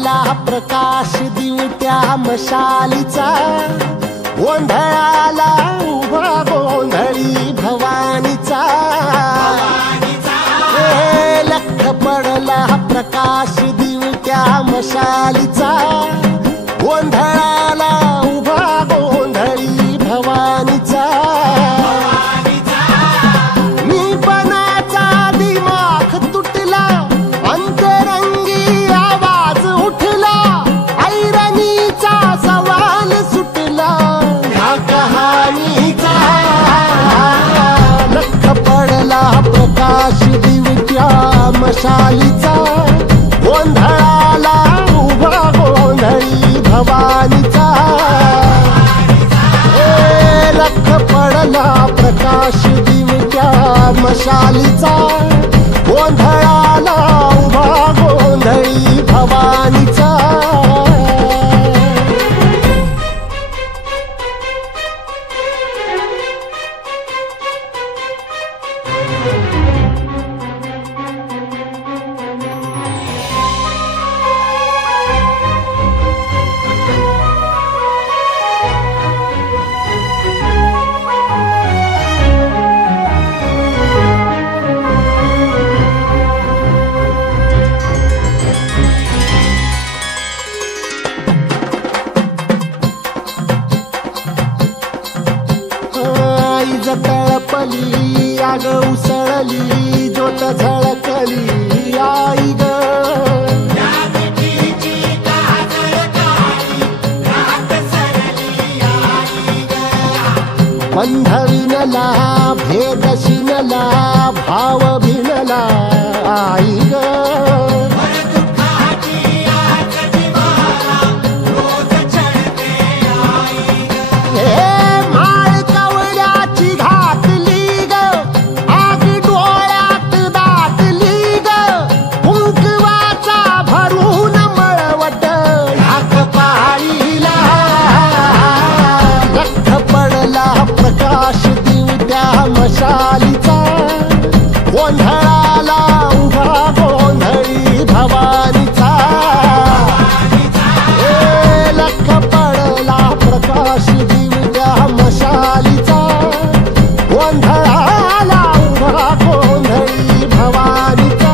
पडला प्रकाश दिवट्या मशालीचा, गोंधळाला उभा गोंधळी भवानीचा। लख पडला प्रकाश दिवट्या मशालीचा, गोंधळाला उभा गोंधळी भवानीचा। मी पणाचा दिमाग तुटला, अंतरंगी आवाज उठला, ऐरणीचा सवाल सुटला ह्या कहाणीचा। लख पडला प्रकाश दिवट्या मशालीचा, गोंधळाला उभा गोंधळी भवानीचा। लख पडला प्रकाश दिवट्या मशालीचा, गोंधळाला उभा गोंधळी भवानीचा। तळपली आग उसळली, ज्योत झळकली आई ग। बंध विणला भेद शिनला, भाव भिनला आई ग। प्रकाश दिवट्या मशालीचा, गोंधळाला उभा गोंधळी भवानीचा। लख पडला प्रकाश दिवट्या मशालीचा, गोंधळाला उभा गोंधळी भवानीचा।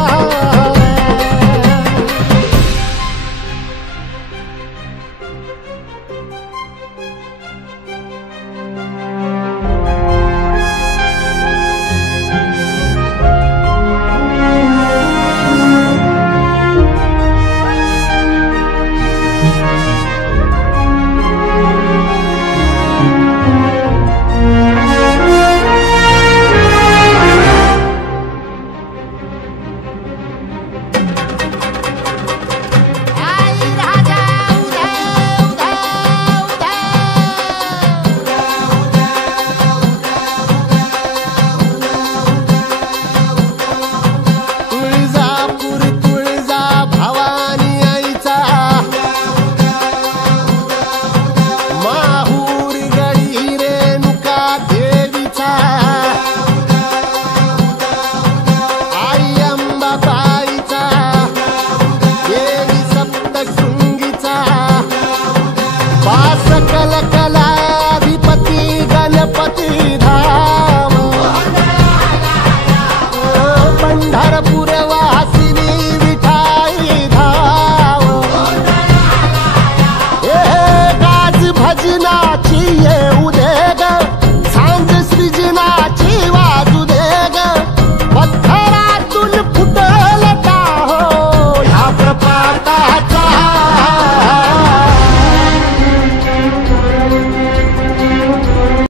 सकल कलाधिपती गणपती धाम, पंढरपूर वासिनी विठाई धाम। गाज भजना